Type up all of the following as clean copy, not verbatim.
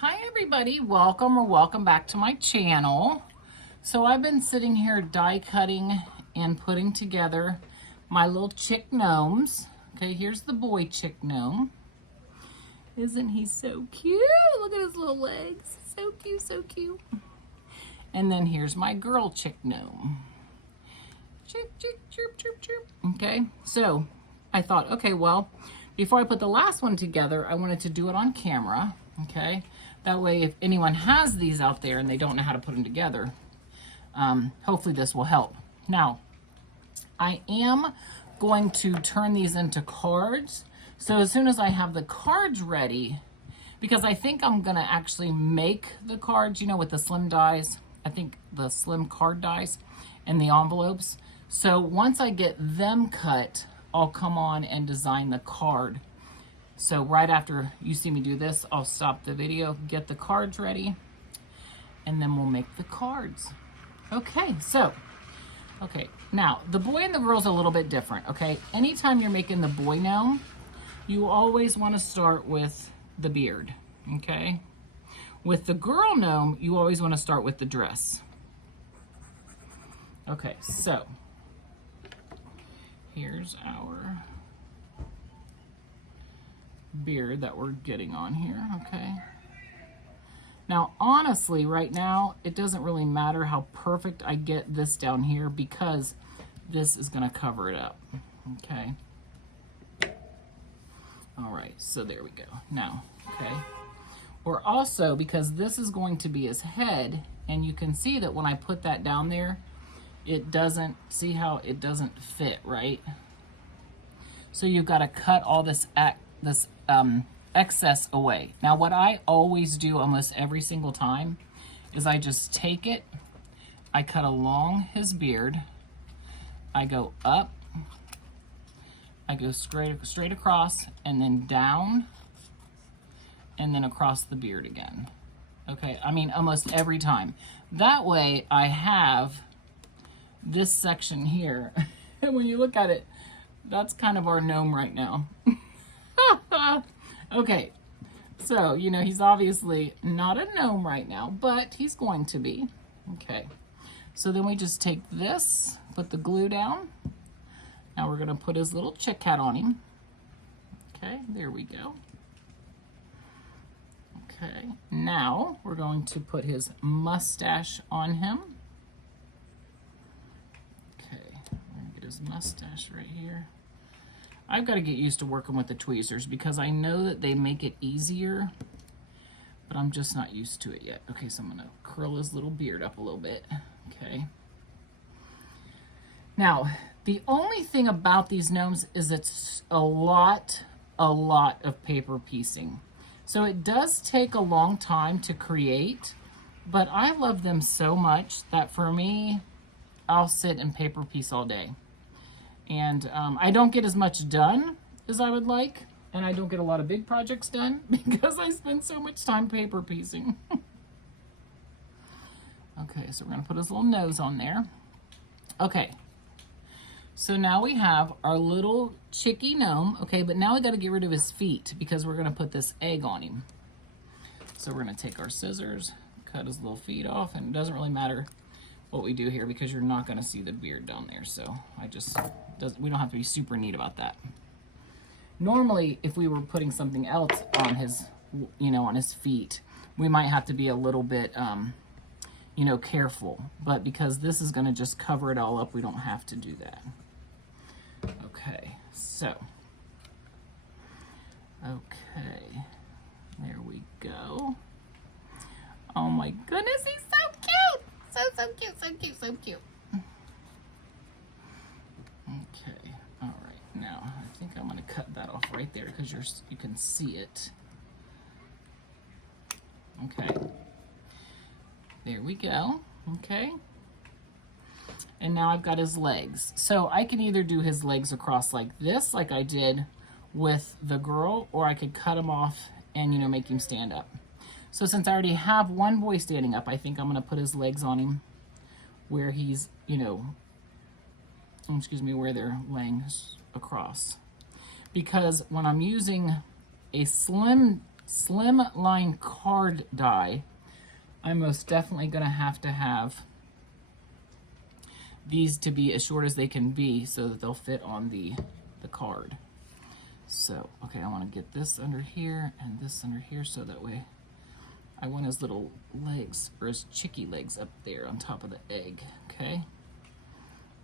Hi everybody, welcome back to my channel. So I've been sitting here die cutting and putting together my little chick gnomes. Okay, here's the boy chick gnome. Isn't he so cute? Look at his little legs. So cute, so cute. And then here's my girl chick gnome. Chirp, chirp, chirp, chirp, chirp. Okay, so I thought, okay, well, before I put the last one together, I wanted to do it on camera, okay? That way, if anyone has these out there and they don't know how to put them together, hopefully this will help. Now, I am going to turn these into cards. So as soon as I have the cards ready, because I think I'm gonna actually make the cards, you know, with the slim dies, I think the slim card dies and the envelopes. So once I get them cut, I'll come on and design the card. So right after you see me do this, I'll stop the video, get the cards ready, and then we'll make the cards. Okay, so, okay, now the boy and the girl's a little bit different, okay? Anytime you're making the boy gnome, you always want to start with the beard, okay? With the girl gnome, you always want to start with the dress. Okay, so here's our beard that we're getting on here, okay? Now, honestly, right now, it doesn't really matter how perfect I get this down here because this is gonna cover it up, okay? All right, so there we go. Now, okay, we're also, because this is going to be his head, and you can see that when I put that down there, it doesn't, see how it doesn't fit, right? So you've got to cut all this excess away. Now, what I always do almost every single time is I just take it, I cut along his beard, I go up, I go straight across, and then down, and then across the beard again. Okay, I mean almost every time. That way I have this section here, and when you look at it, that's kind of our gnome right now. Okay, so, you know, he's obviously not a gnome right now, but he's going to be. Okay, so then we just take this, put the glue down. Now we're gonna put his little chick hat on him. Okay, there we go. Okay, now we're going to put his mustache on him. Okay, we're gonna get his mustache right here. I've got to get used to working with the tweezers because I know that they make it easier, but I'm just not used to it yet. Okay, so I'm gonna curl his little beard up a little bit, okay? Now, the only thing about these gnomes is it's a lot of paper piecing. So it does take a long time to create, but I love them so much that for me, I'll sit and paper piece all day. And I don't get as much done as I would like, and I don't get a lot of big projects done because I spend so much time paper piecing. Okay, so we're gonna put his little nose on there. Okay, so now we have our little chicky gnome, okay, but now we gotta get rid of his feet because we're gonna put this egg on him. So we're gonna take our scissors, cut his little feet off, and it doesn't really matter what we do here because you're not gonna see the beard down there, so we don't have to be super neat about that. Normally, if we were putting something else on his, you know, on his feet, we might have to be a little bit, you know, careful. But because this is gonna just cover it all up, we don't have to do that. Okay, so, okay, there we go. Oh my goodness, he's so cute! So cute, so cute, so cute. Okay, all right, now I think I'm gonna cut that off right there because you can see it. Okay, there we go, okay. And now I've got his legs. So I can either do his legs across like this, like I did with the girl, or I could cut him off and, you know, make him stand up. So since I already have one boy standing up, I think I'm gonna put his legs on him where he's, you know, excuse me, where they're laying across. Because when I'm using a slim slim line card die, I'm most definitely going to have these to be as short as they can be so that they'll fit on the card. So, okay, I want to get this under here and this under here so that way I want his little legs, or his chicky legs up there on top of the egg, okay?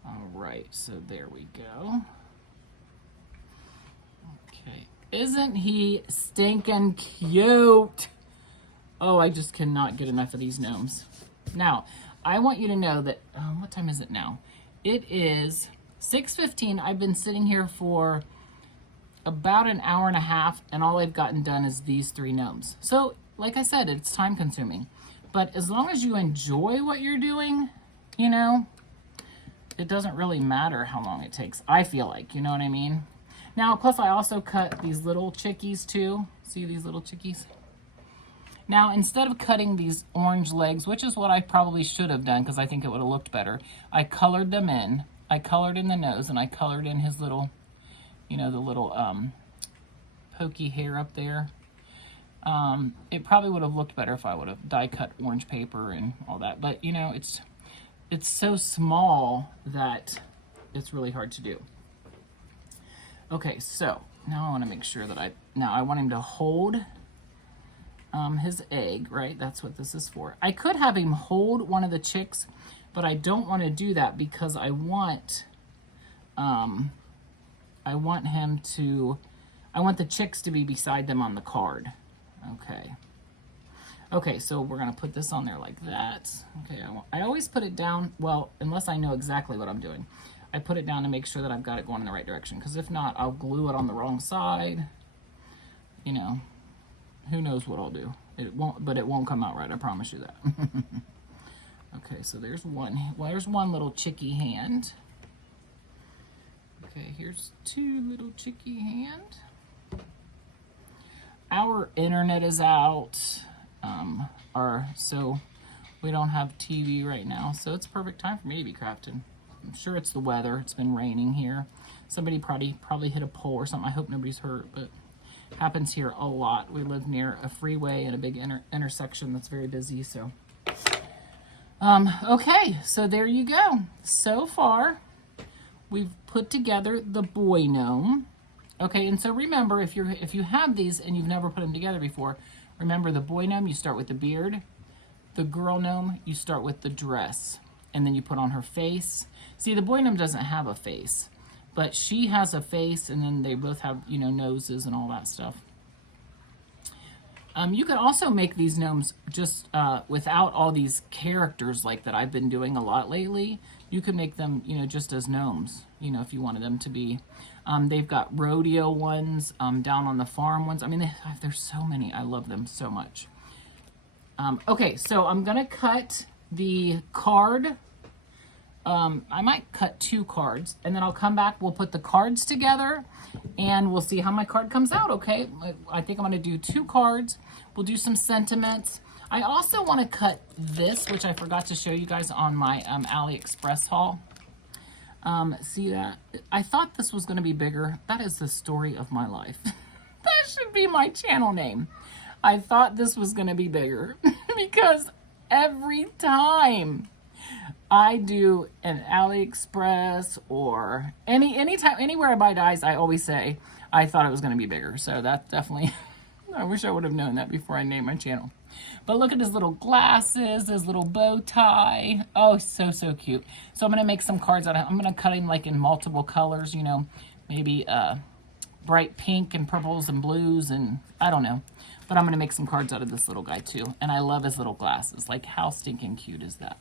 All right, so there we go. Okay, isn't he stinking cute? Oh, I just cannot get enough of these gnomes. Now, I want you to know that, what time is it now? It is 6:15. I've been sitting here for about an hour and a half, and all I've gotten done is these 3 gnomes. So, like I said, it's time consuming. But as long as you enjoy what you're doing, you know, it doesn't really matter how long it takes, I feel like, you know what I mean? Now, plus I also cut these little chickies too. See these little chickies? Now, instead of cutting these orange legs, which is what I probably should have done because I think it would have looked better, I colored them in. I colored in the nose and I colored in his little, you know, the little pokey hair up there. It probably would have looked better if I would have die cut orange paper and all that. But, you know, it's so small that it's really hard to do. Okay, so now I want to make sure that I want him to hold his egg, right? That's what this is for. I could have him hold one of the chicks, but I don't want to do that because I want the chicks to be beside them on the card. Okay, so we're gonna put this on there like that. Okay, I always put it down, well, unless I know exactly what I'm doing. I put it down to make sure that I've got it going in the right direction, because if not, I'll glue it on the wrong side. You know, who knows what I'll do. It won't come out right, I promise you that. Okay, so there's one little chicky hand. Okay, here's 2 little chicky hand. Our internet is out, so we don't have TV right now, so it's a perfect time for me to be crafting. I'm sure it's the weather. It's been raining here. Somebody probably hit a pole or something. I hope nobody's hurt, but it happens here a lot. We live near a freeway and a big intersection that's very busy, so. Okay, so there you go. So far, we've put together the boy gnome. Okay, and so remember, if you have these and you've never put them together before, remember the boy gnome, you start with the beard. The girl gnome, you start with the dress. And then you put on her face. See, the boy gnome doesn't have a face, but she has a face, and then they both have, you know, noses and all that stuff. You could also make these gnomes just without all these characters like that I've been doing a lot lately. You could make them, you know, just as gnomes, you know, if you wanted them to be. They've got rodeo ones, down on the farm ones. I mean, there's so many. I love them so much. Okay, so I'm going to cut the card. I might cut 2 cards, and then I'll come back. We'll put the cards together, and we'll see how my card comes out, okay? I think I'm going to do 2 cards. We'll do some sentiments. I also want to cut this, which I forgot to show you guys on my AliExpress haul. See that? I thought this was going to be bigger. That is the story of my life. That should be my channel name. I thought this was going to be bigger because every time I do an AliExpress or anytime, anywhere I buy dyes, I always say I thought it was going to be bigger. So that definitely, I wish I would have known that before I named my channel. But look at his little glasses, his little bow tie. Oh, so cute. So I'm going to make some cards out of him. I'm going to cut him like in multiple colors, you know, maybe bright pink and purples and blues and I don't know. But I'm going to make some cards out of this little guy too. And I love his little glasses. Like, how stinking cute is that?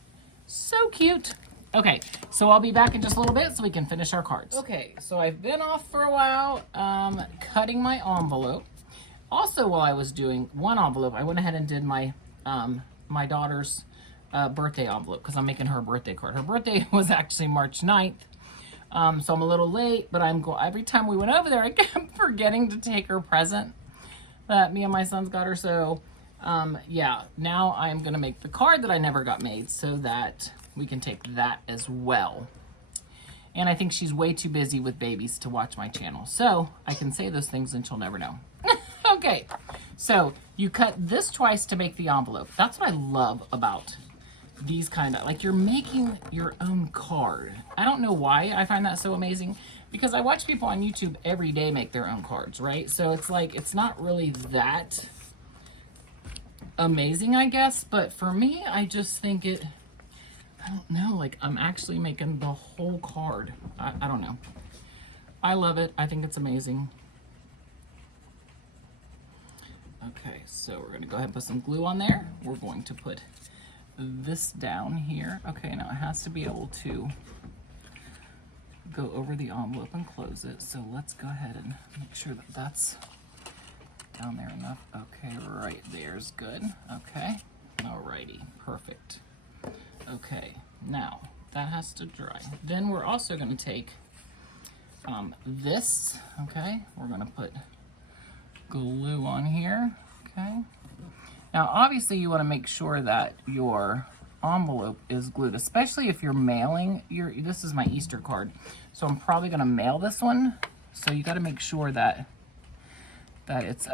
So cute. Okay, so I'll be back in just a little bit so we can finish our cards. Okay, so I've been off for a while cutting my envelope. Also, while I was doing one envelope, I went ahead and did my my daughter's birthday envelope because I'm making her a birthday card. Her birthday was actually March 9th. So I'm a little late, but every time we went over there, I kept forgetting to take her present that me and my sons got her. So yeah, now I'm going to make the card that I never got made so that we can take that as well. And I think she's way too busy with babies to watch my channel. So I can say those things and she'll never know. Okay, So you cut this twice to make the envelope. That's what I love about these kind of, like, you're making your own card. I don't know why I find that so amazing, because I watch people on YouTube every day make their own cards, right? So it's like, it's not really that amazing, I guess, but for me, I just think it, I don't know, like I'm actually making the whole card. I don't know. I love it. I think it's amazing. Okay, so we're gonna go ahead and put some glue on there. We're going to put this down here. Okay, now it has to be able to go over the envelope and close it. So let's go ahead and make sure that that's down there enough. Okay, right there's good. Okay, alrighty, perfect. Okay, now that has to dry. Then we're also going to take this. Okay, we're going to put glue on here. Okay. Now, obviously, you want to make sure that your envelope is glued, especially if you're mailing your. This is my Easter card, so I'm probably going to mail this one. So you got to make sure that it's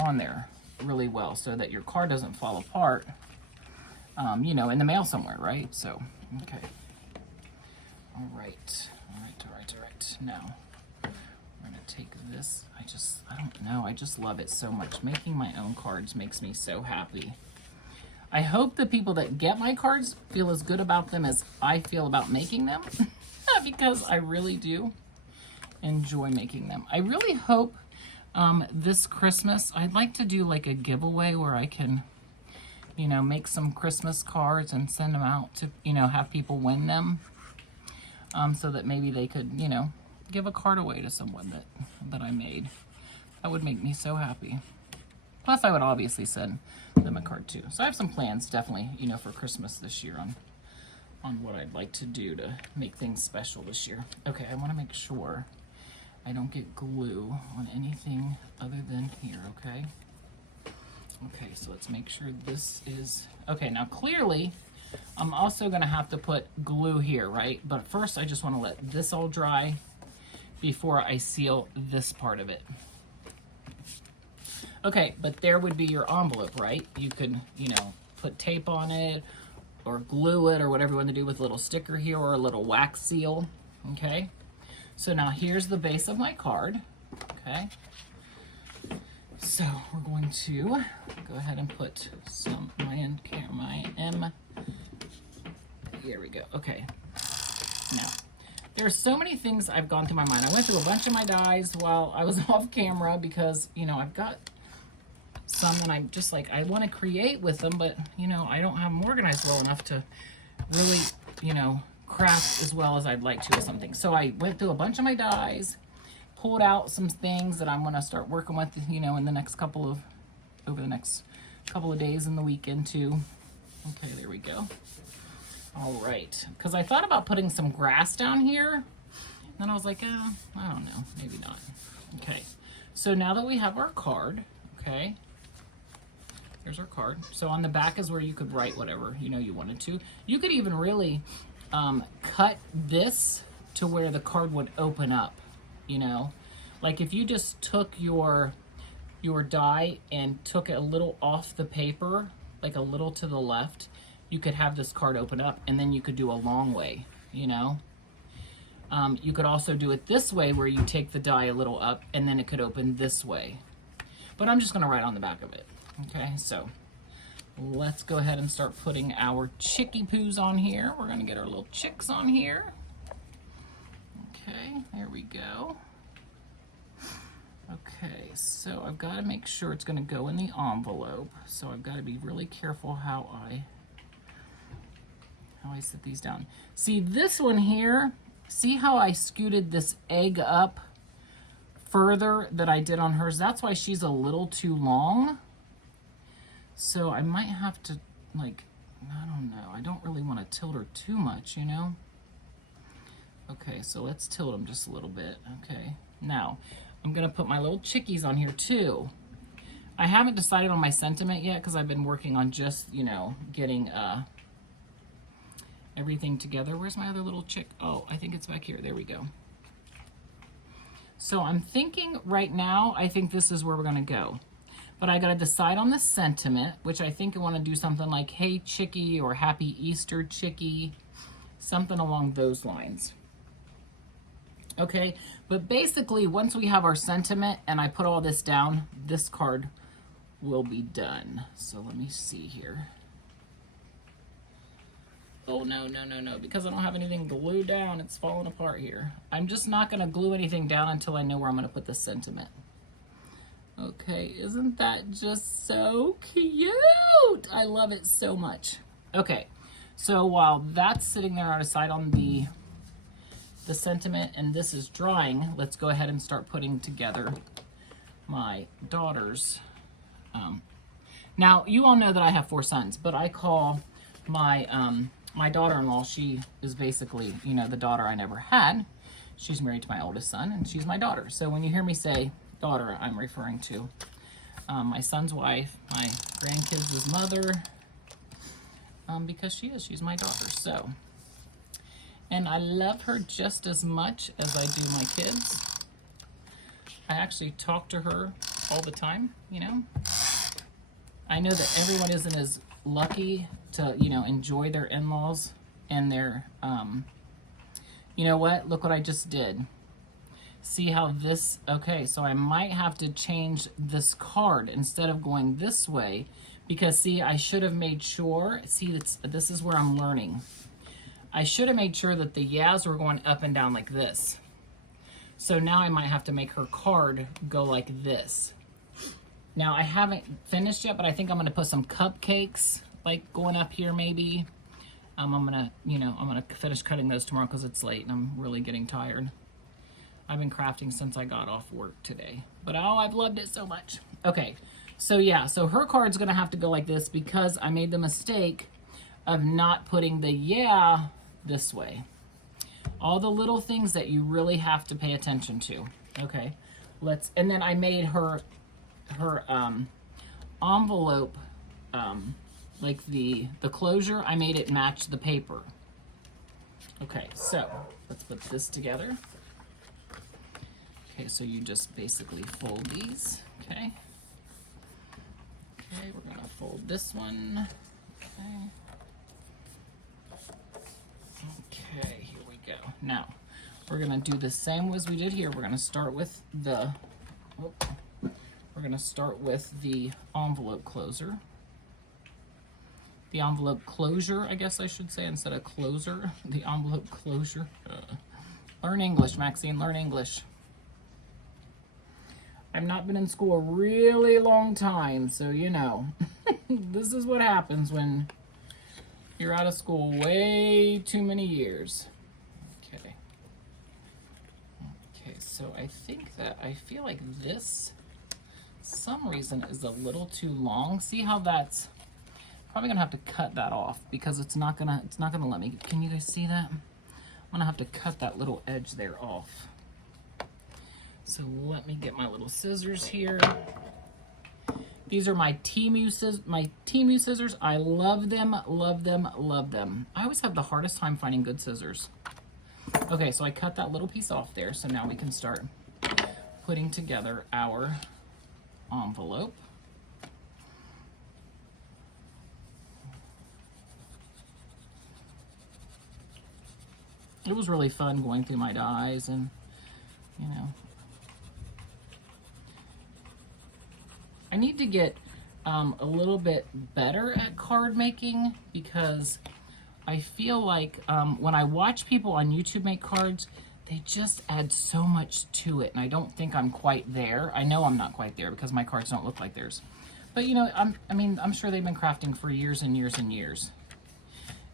on there really well, so that your card doesn't fall apart. You know, in the mail somewhere, right? So, okay. All right. Now, we're gonna take this. I don't know, I just love it so much. Making my own cards makes me so happy. I hope the people that get my cards feel as good about them as I feel about making them, because I really do enjoy making them. I really hope this Christmas, I'd like to do like a giveaway where I can, you know, make some Christmas cards and send them out to, you know, have people win them, so that maybe they could, you know, give a card away to someone that I made. That would make me so happy. Plus, I would obviously send them a card too. So I have some plans, definitely, you know, for Christmas this year on what I'd like to do to make things special this year. Okay, I want to make sure I don't get glue on anything other than here, okay? Okay, so let's make sure this is, okay, now clearly, I'm also gonna have to put glue here, right? But first I just wanna let this all dry before I seal this part of it. Okay, but there would be your envelope, right? You could, you know, put tape on it or glue it or whatever you want to do with a little sticker here or a little wax seal, okay? So now here's the base of my card, okay? So we're going to go ahead and put some, my M, here we go, okay. Now, there's so many things I've gone through my mind. I went through a bunch of my dies while I was off camera because, you know, I've got some that I'm just like, I want to create with them, but, you know, I don't have them organized well enough to really, you know, craft as well as I'd like to or something. So I went through a bunch of my dies, pulled out some things that I'm going to start working with, you know, in the next over the next couple of days and the weekend too. Okay, there we go. All right, because I thought about putting some grass down here, then I was like, I don't know, maybe not. Okay, so now that we have our card, okay, here's our card. So on the back is where you could write whatever, you know, you wanted to. You could even really cut this to where the card would open up, you know. Like if you just took your die and took it a little off the paper, like a little to the left, you could have this card open up and then you could do a long way, you know. You could also do it this way where you take the die a little up and then it could open this way. But I'm just gonna write on the back of it. Okay, so let's go ahead and start putting our chickie poos on here. We're gonna get our little chicks on here. Okay, there we go. Okay, so I've got to make sure it's going to go in the envelope. So I've got to be really careful how I sit these down. See this one here, see how I scooted this egg up further than I did on hers? That's why she's a little too long. So I might have to, like, I don't know. I don't really want to tilt her too much, you know? Okay, so let's tilt them just a little bit. Okay, now I'm gonna put my little chickies on here too. I haven't decided on my sentiment yet because I've been working on just, you know, getting everything together. Where's my other little chick? Oh, I think it's back here. There we go. So I'm thinking right now, I think this is where we're gonna go. But I got to decide on the sentiment, which I think I want to do something like, hey, chickie, or happy Easter, chickie, something along those lines. Okay, but basically, once we have our sentiment and I put all this down, this card will be done. So let me see here. Oh, no, because I don't have anything glued down, it's falling apart here. I'm just not going to glue anything down until I know where I'm going to put the sentiment. Okay, isn't that just so cute? I love it so much. Okay, so while that's sitting there on a side on the sentiment and this is drying, let's go ahead and start putting together my daughter's. Now, you all know that I have 4 sons, but I call my my daughter-in-law, she is basically, you know, the daughter I never had. She's married to my oldest son, and she's my daughter. So when you hear me say daughter, I'm referring to my son's wife, my grandkids' mother, because she's my daughter. So, and I love her just as much as I do my kids. I actually talk to her all the time, you know. I know that everyone isn't as lucky to, you know, enjoy their in-laws and their, you know what? Look what I just did. See how this, okay, so I might have to change this card instead of going this way because, see, I should have made sure, see, this is where I'm learning. I should have made sure that the yas were going up and down like this. So now I might have to make her card go like this. Now, I haven't finished yet, but I think I'm going to put some cupcakes, like, going up here maybe. I'm going to, you know, I'm going to finish cutting those tomorrow because it's late and I'm really getting tired. I've been crafting since I got off work today. But, oh, I've loved it so much. Okay, so, yeah, so her card's going to have to go like this because I made the mistake of not putting the yeah this way. All the little things that you really have to pay attention to. Okay, and then I made her envelope, like the closure, I made it match the paper. Okay, so let's put this together. Okay, so you just basically fold these, okay? Okay, we're gonna fold this one, okay. Okay, here we go. Now, we're gonna do the same as we did here. We're gonna start with the, we're going to start with the envelope closer. The envelope closure, I guess I should say, instead of closer. The envelope closure. Learn English, Maxine, learn English. I've not been in school a really long time, so you know. This is what happens when you're out of school way too many years. Okay. Okay, so I think that, I feel like this, some reason, is a little too long. See how that's probably gonna have to cut that off because it's not gonna let me. Can you guys see that? I'm gonna have to cut that little edge there off. So let me get my little scissors here. These are my Temu scissors. I love them, love them, love them. I always have the hardest time finding good scissors. Okay, so I cut that little piece off there, so now we can start putting together our envelope. It was really fun going through my dies and, you know. I need to get a little bit better at card making because I feel like when I watch people on YouTube make cards, they just add so much to it, and I don't think I'm quite there. I know I'm not quite there because my cards don't look like theirs. But you know, I'm sure they've been crafting for years and years and years.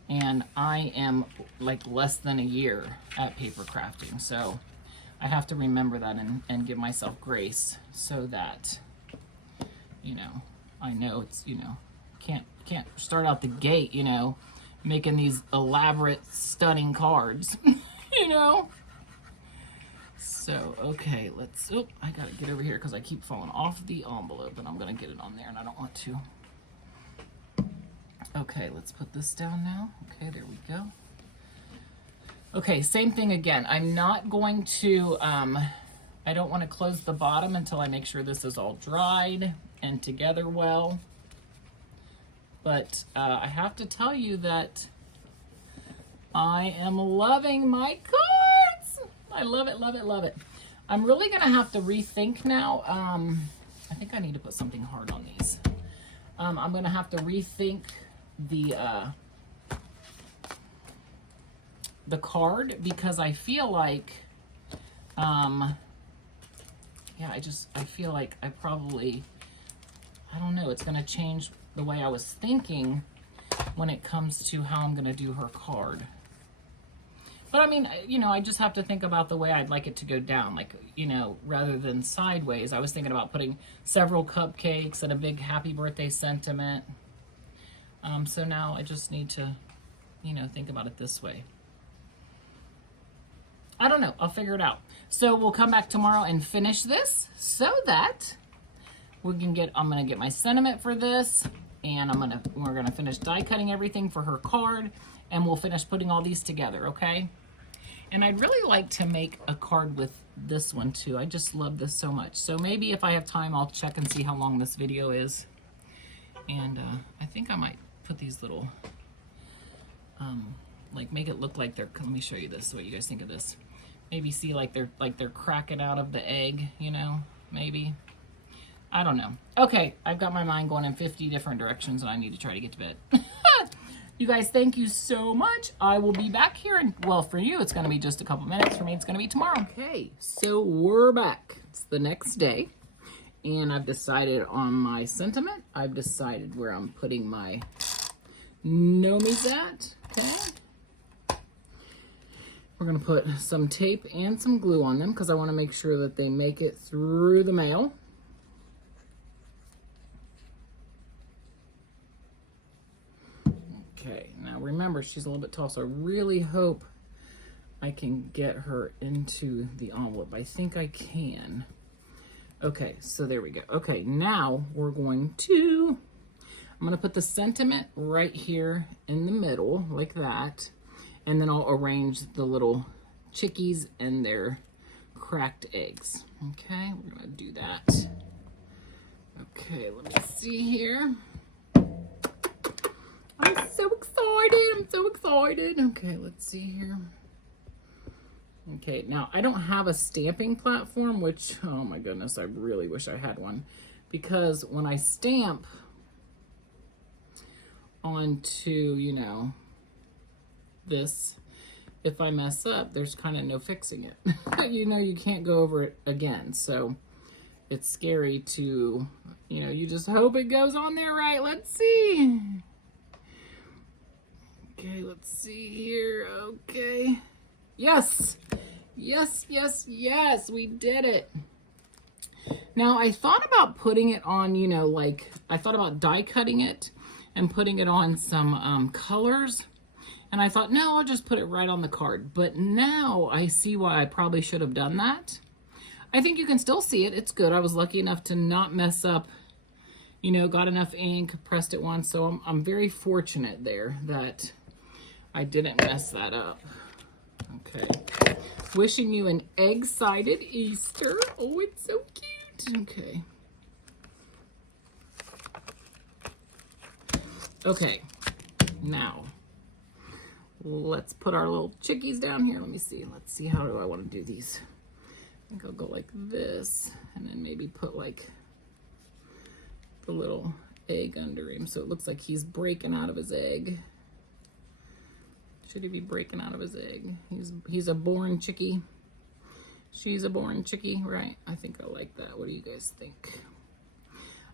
And I am like less than a year at paper crafting, so I have to remember that and give myself grace so that, you know, I know it's, you know, can't start out the gate, you know, making these elaborate, stunning cards, you know. So, okay, let's, oh, I gotta get over here because I keep falling off the envelope and I'm gonna get it on there and I don't want to. Okay, let's put this down now. Okay, there we go. Okay, same thing again. I'm not going to, I don't want to close the bottom until I make sure this is all dried and together well. But I have to tell you that I am loving my cards. I love it, love it, love it. I'm really gonna have to rethink now. I think I need to put something hard on these. I'm gonna have to rethink the card, because I feel like, yeah, I feel like I don't know, it's gonna change the way I was thinking when it comes to how I'm gonna do her card. But I mean, you know, I just have to think about the way I'd like it to go down. Like, you know, rather than sideways, I was thinking about putting several cupcakes and a big happy birthday sentiment. So now I just need to, you know, think about it this way. I don't know, I'll figure it out. So we'll come back tomorrow and finish this so that we can I'm gonna get my sentiment for this, and we're gonna finish die cutting everything for her card, and we'll finish putting all these together, okay? And I'd really like to make a card with this one too. I just love this so much. So maybe if I have time, I'll check and see how long this video is. And I think I might put these little, like make it look like let me show you this, what you guys think of this. Maybe see like they're cracking out of the egg, you know, maybe. I don't know. Okay, I've got my mind going in 50 different directions and I need to try to get to bed. You guys, thank you so much. I will be back here, and well, for you, it's gonna be just a couple minutes. For me, it's gonna be tomorrow. Okay, so we're back. It's the next day, and I've decided on my sentiment. I've decided where I'm putting my gnomies at, okay? We're gonna put some tape and some glue on them because I wanna make sure that they make it through the mail. Okay, now remember, she's a little bit tall, so I really hope I can get her into the envelope. I think I can. Okay, so there we go. Okay, now we're I'm gonna put the sentiment right here in the middle, like that, and then I'll arrange the little chickies and their cracked eggs. Okay, we're gonna do that. Okay, let me see here. I'm so excited. I'm so excited. Okay, let's see here. Okay, now I don't have a stamping platform, which, oh my goodness, I really wish I had one. Because when I stamp onto, you know, this, if I mess up, there's kind of no fixing it. You know, you can't go over it again. So it's scary to, you know, you just hope it goes on there right. Let's see. Okay, let's see here. Okay. Yes. Yes, yes, yes. We did it. Now, I thought about putting it on, you know, like, I thought about die cutting it and putting it on some colors. And I thought, no, I'll just put it right on the card. But now I see why I probably should have done that. I think you can still see it. It's good. I was lucky enough to not mess up, you know, got enough ink, pressed it once. So I'm very fortunate there that I didn't mess that up. Okay. Wishing you an egg-sided Easter. Oh, it's so cute. Okay. Okay. Now, let's put our little chickies down here. Let me see. Let's see. How do I want to do these? I think I'll go like this, and then maybe put like the little egg under him so it looks like he's breaking out of his egg. Should he be breaking out of his egg? He's a born chickie. She's a born chickie, right? I think I like that. What do you guys think?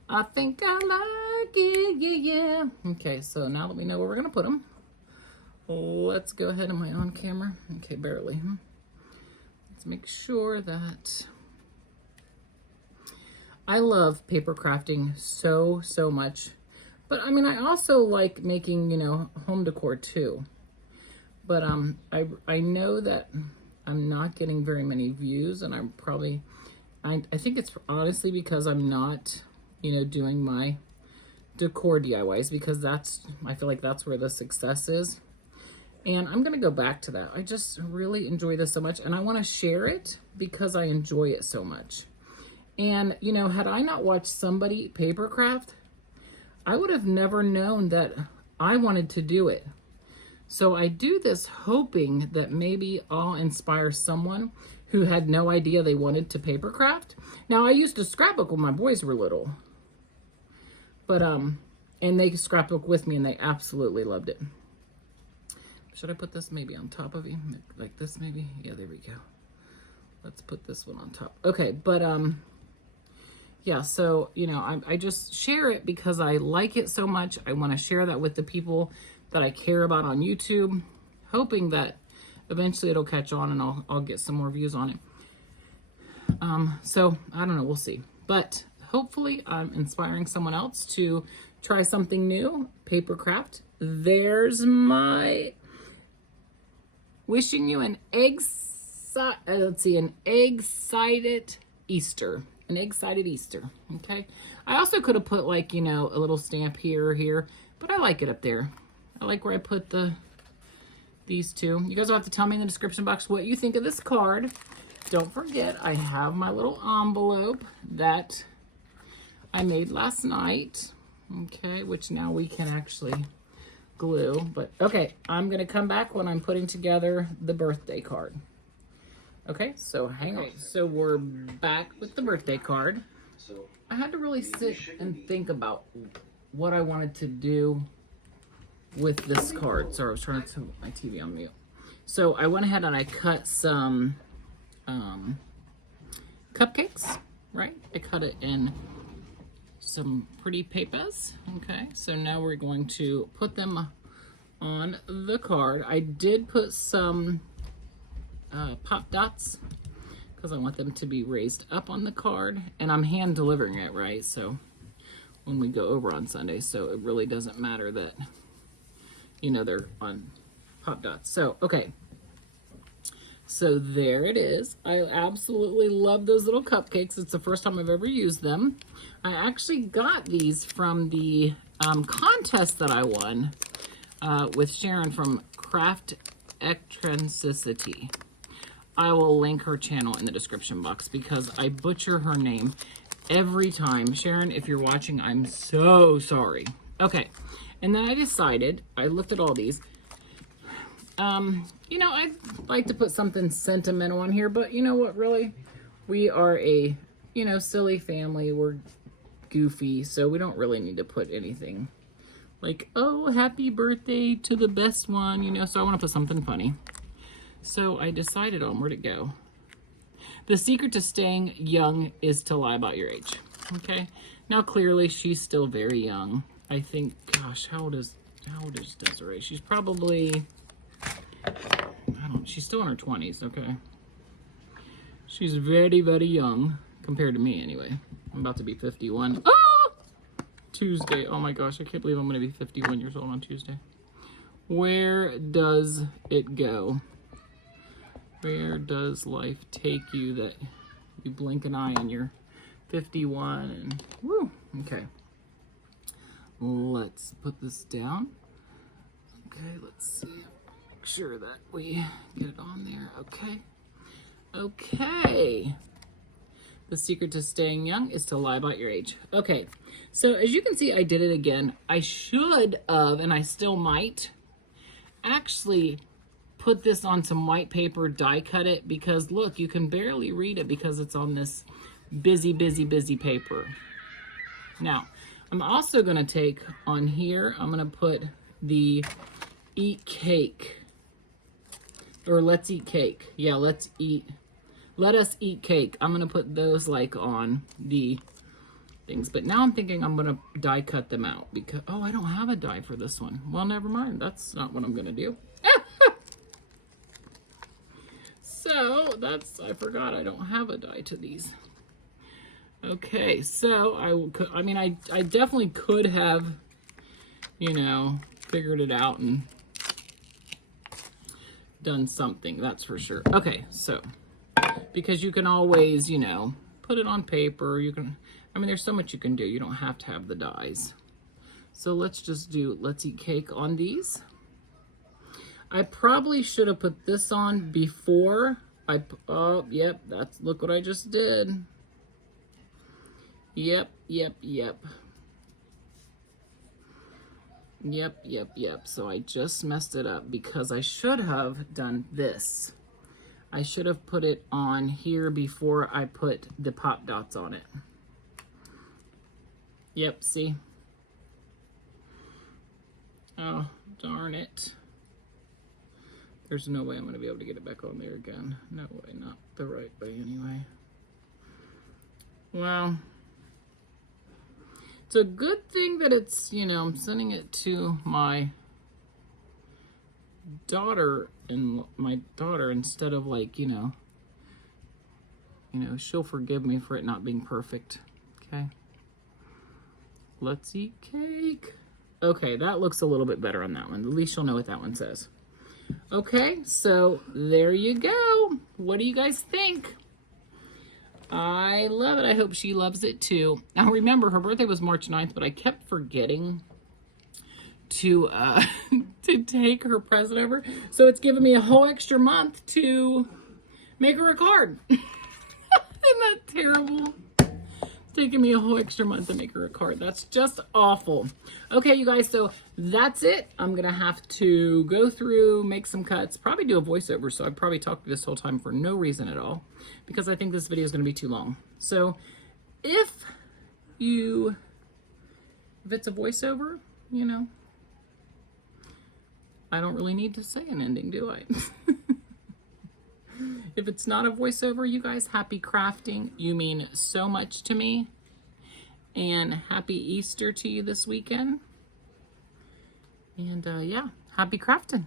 I think I like it, yeah, yeah. Okay, so now that we know where we're gonna put them, let's go ahead. Am I on camera? Okay, barely. Let's make sure that I love paper crafting so, so much. But I mean, I also like making, you know, home decor too. But I know that I'm not getting very many views, and I'm probably, I think it's honestly because I'm not, you know, doing my decor DIYs, because I feel like that's where the success is. And I'm gonna go back to that. I just really enjoy this so much, and I wanna share it because I enjoy it so much. And, you know, had I not watched somebody paper craft, I would have never known that I wanted to do it. So I do this hoping that maybe I'll inspire someone who had no idea they wanted to paper craft. Now, I used to scrapbook when my boys were little. But, and they scrapbook with me and they absolutely loved it. Should I put this maybe on top of you? Like this maybe? Yeah, there we go. Let's put this one on top. Okay, but, yeah, so, you know, I just share it because I like it so much. I want to share that with the people that I care about on YouTube, hoping that eventually it'll catch on and I'll get some more views on it. So, I don't know, we'll see. But hopefully I'm inspiring someone else to try something new, paper craft. There's my wishing you an egg-sided Easter. An egg-sided Easter, okay? I also could have put, like, you know, a little stamp here or here, but I like it up there. I like where I put these two. You guys will have to tell me in the description box what you think of this card. Don't forget, I have my little envelope that I made last night, okay, which now we can actually glue. But, okay, I'm going to come back when I'm putting together the birthday card. Okay, so hang on. So we're back with the birthday card. I had to really sit and think about what I wanted to do with this card. Sorry, I was trying to put my TV on mute. So I went ahead and I cut some cupcakes, right? I cut it in some pretty papers. Okay, so now we're going to put them on the card. I did put some pop dots because I want them to be raised up on the card, and I'm hand delivering it, right? So when we go over on Sunday, so it really doesn't matter that, you know, they're on pop dots. So, okay. So there it is. I absolutely love those little cupcakes. It's the first time I've ever used them. I actually got these from the contest that I won with Sharon from Craft Eccentricity. I will link her channel in the description box because I butcher her name every time. Sharon, if you're watching, I'm so sorry. Okay, and then I decided, I looked at all these. You know, I'd like to put something sentimental on here, but you know what, really? We are a, you know, silly family. We're goofy, so we don't really need to put anything like, oh, happy birthday to the best one, you know, so I want to put something funny. So I decided on where to go. The secret to staying young is to lie about your age. Okay. Now clearly she's still very young. I think, gosh, how old is Desiree? She's probably, she's still in her 20s. Okay. She's very, very young compared to me anyway. I'm about to be 51. Oh! Tuesday. Oh my gosh, I can't believe I'm going to be 51 years old on Tuesday. Where does it go? Where does life take you that you blink an eye and you're 51 and woo, okay. Let's put this down. Okay, let's see. Make sure that we get it on there. Okay. Okay. The secret to staying young is to lie about your age. Okay, so as you can see, I did it again. I should have, and I still might, actually put this on some white paper, die cut it, because look, you can barely read it because it's on this busy, busy, busy paper. Now, I'm also gonna take on here, I'm gonna put the eat cake, or let's eat cake. Yeah, let us eat cake. I'm gonna put those like on the things, but now I'm thinking I'm gonna die cut them out because, oh, I don't have a die for this one. Well, never mind, that's not what I'm gonna do. So I forgot I don't have a die to these. Okay, so I definitely could have, you know, figured it out and done something, that's for sure. Okay, so, because you can always, you know, put it on paper, you can, there's so much you can do. You don't have to have the dies. So let's just do, let's eat cake on these. I probably should have put this on before oh, yep, look what I just did. Yep, yep, yep. Yep, yep, yep. So I just messed it up because I should have done this. I should have put it on here before I put the pop dots on it. Yep, see? Oh, darn it. There's no way I'm going to be able to get it back on there again. No way, not the right way anyway. Well, it's a good thing that it's, you know, I'm sending it to my daughter and my daughter instead of like, you know, she'll forgive me for it not being perfect. Okay. Let's eat cake. Okay, that looks a little bit better on that one. At least you'll know what that one says. Okay, so there you go. What do you guys think? I love it. I hope she loves it too. Now remember, her birthday was March 9th, but I kept forgetting to to take her present over. So it's given me a whole extra month to make her a card. Isn't that terrible? It's taking me a whole extra month to make her a card. That's just awful. Okay, you guys, so that's it. I'm gonna have to go through, make some cuts, probably do a voiceover, so I'd probably talk this whole time for no reason at all, because I think this video is gonna be too long. So if it's a voiceover, you know, I don't really need to say an ending, do I? If it's not a voiceover, you guys, happy crafting. You mean so much to me. And happy Easter to you this weekend. And yeah, happy crafting.